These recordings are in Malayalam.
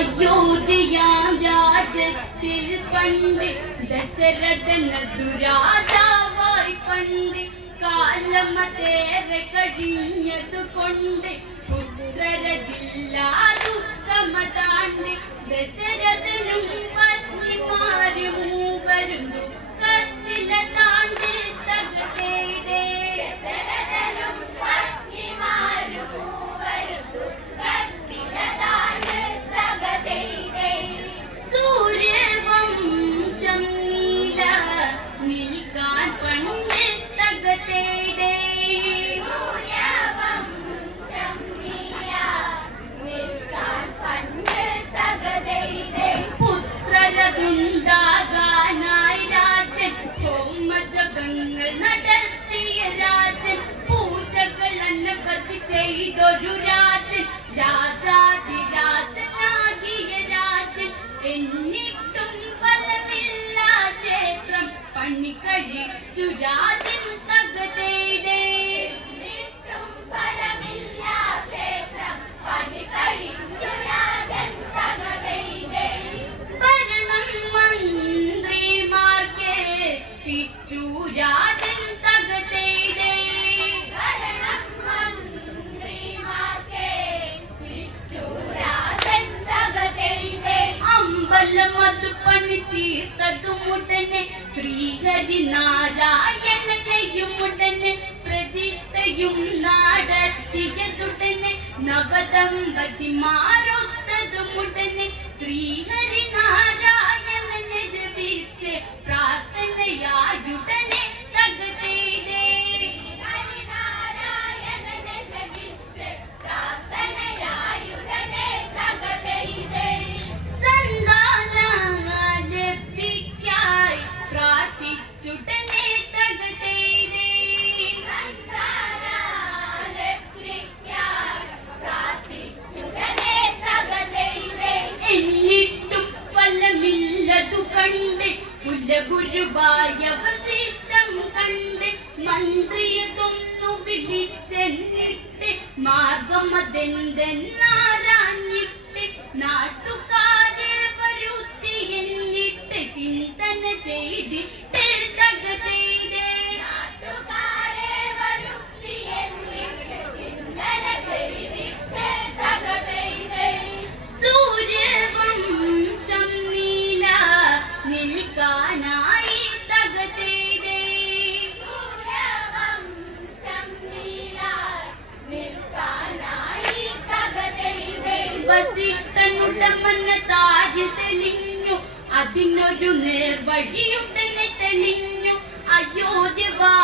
അയോധ്യയാം രാജ്യത്തിൽ പണ്ട് ദശരഥന രാജാവായി പണ്ട് കാലമതേറെ കഴിഞ്ഞതുകൊണ്ട് പുത്രരതില്ലാതുത്തമതാണ്ട് ദശരഥനും പത്നിമാരും മൂവരും ദുഃഖത്തില താണ്ട് തകതേരേ ദശരഥനും പത്നിമാരും മൂവരും ശ്രീഹരി നാരായണനെയും ഉടനെ പ്രതിഷ്ഠയും നടത്തിയതുടനെ നവദമ്പതിമാരൊത്തതും ഉടനെ ശ്രീഹരി അതിനൊരു നേർവഴിയുടനെ തെളിഞ്ഞു. അയോധ്യവാസികളോടു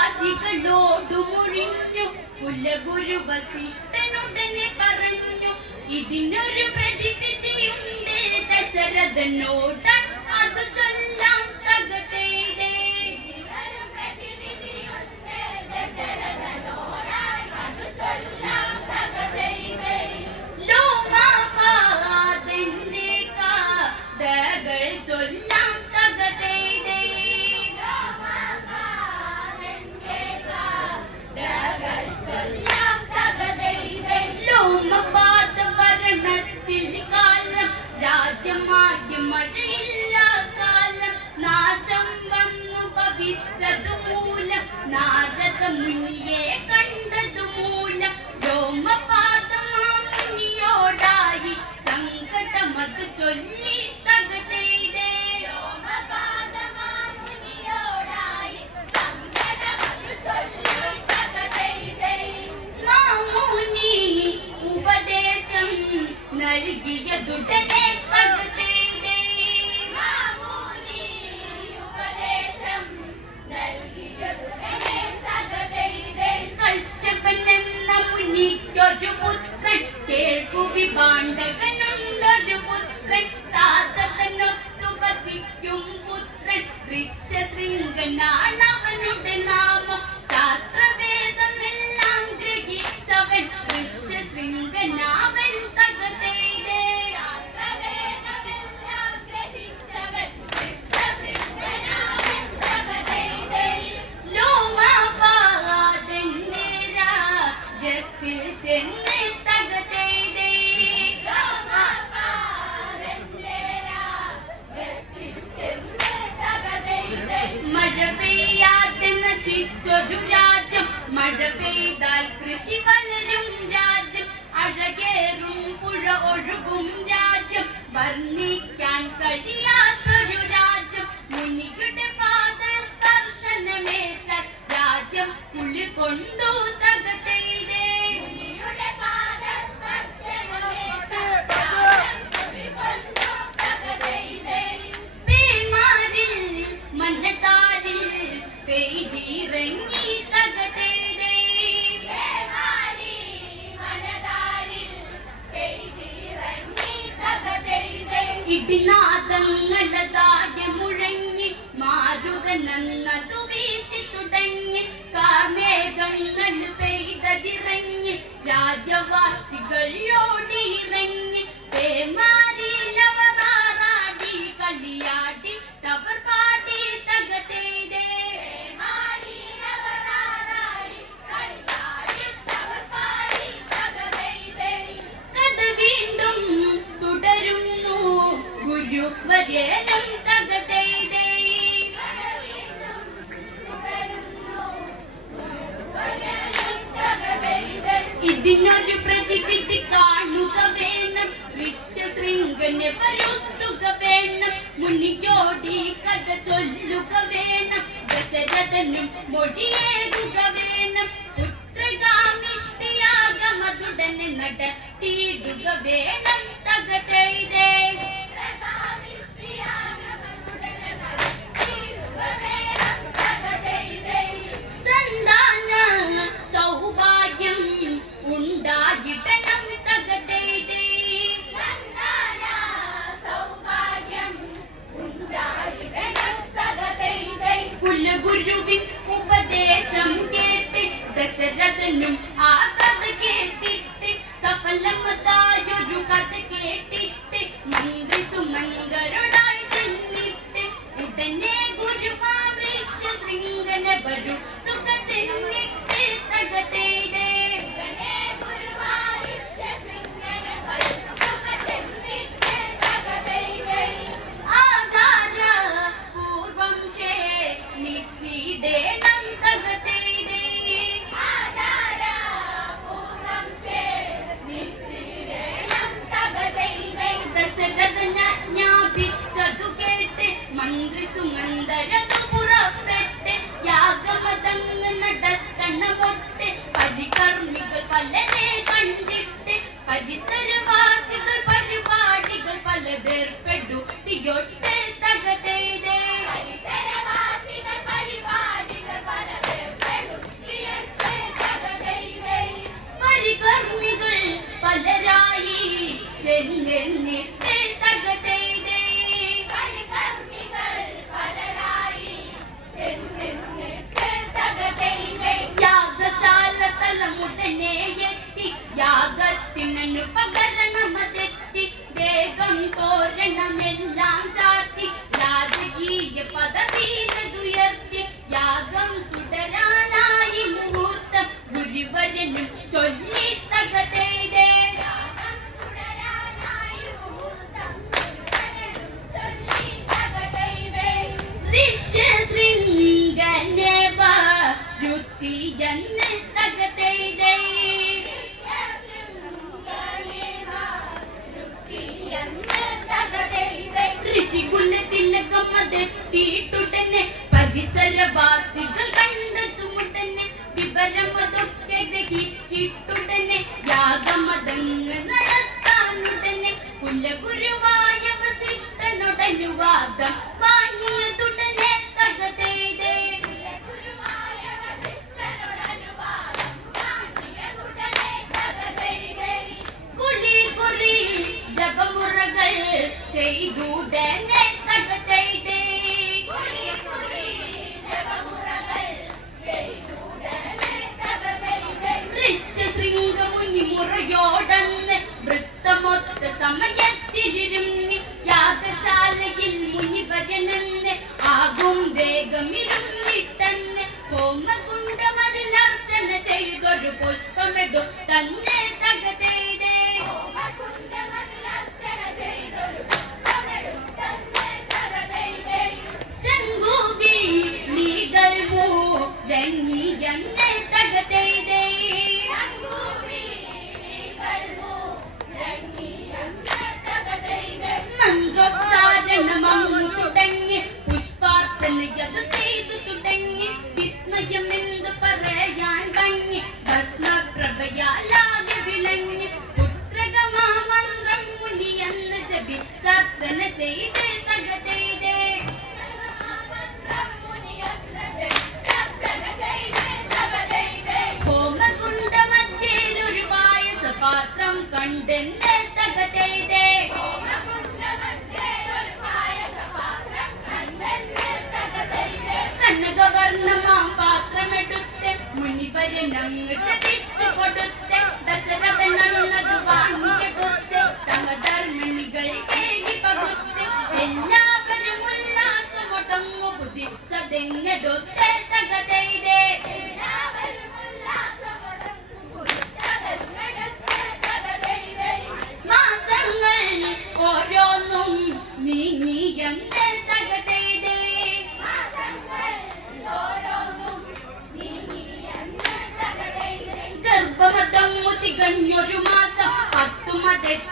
മുഴിഞ്ഞു. കുലഗുരു വസിഷ്ഠനുടനെ പറഞ്ഞു. ഇതിനൊരു പ്രതിവിധിയുണ്ട്. ദശരഥനോട് അതു ചൊല്ലാം തകതേരേ ലോമാപാദന്റെ മുനിയെ കണ്ടതു മൂലം ലോമപാദമാമുനിയോടായി സങ്കടമതു ചൊല്ലി തകതേരേ മാമുനി ഉപദേശം നൽകിയതുടനെ ഇതിനൊരു പ്രതിവിധി കാണുക വേണം. വിശ്വശൃംഖനെ വരുത്തുക വേണം. മുന്നിയോടി കഥ ചൊല്ലുക വേണം. ദശരഥനും മൊഴിയേകുക വേണം. പുത്രകാമിഷ്ടിയാകമതുടനെ നടത്തിയിടുക വേണം. തകതെയ്തേ അതെത്തിയിട്ടുടനെ പരിസരവാസികൾ ചിലതു ചെയ്തു തുടങ്ങി വിസ്മയം എന്തു പറയാൻ ഭംഗി? ഭസ്മപ്രഭയാലാകെ വിളങ്ങി. പുത്രകമാ മന്ത്രം മുടിയെന്ന് ജപിച്ചർച്ചന ചെയ്തേ തക ചെയ്തേ. ഹോമകുണ്ട മധ്യേലൊരു പായസ പാത്രം കണ്ടെന്ന് ನಂಗೆ ಚಟಿಚ್ಚು ಕೊಡುತ್ತೆ ದರ್ಶನದ ನನ್ನದು ಬಾ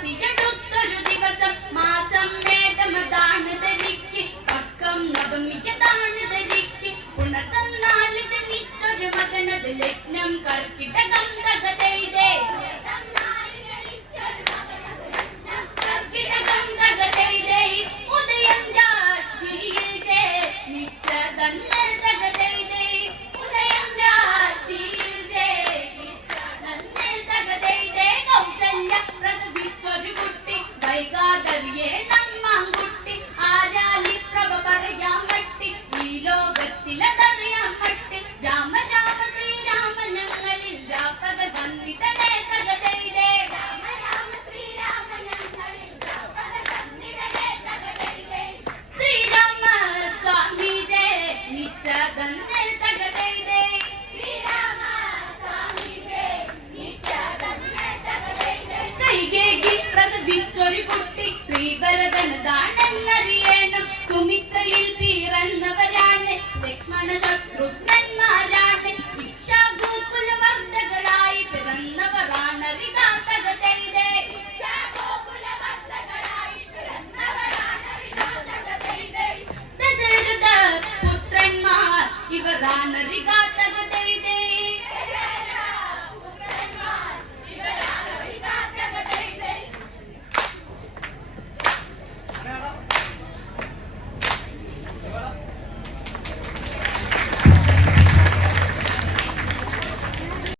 ദിവസം മാസം വേദമതാണ് ധരിക്ക് പക്കം നവമിയതാണ് ധരിക്ക് ഉണർത്തം നാൾ ജനിച്ചൊരു ലഗ്നം കർക്കിടകം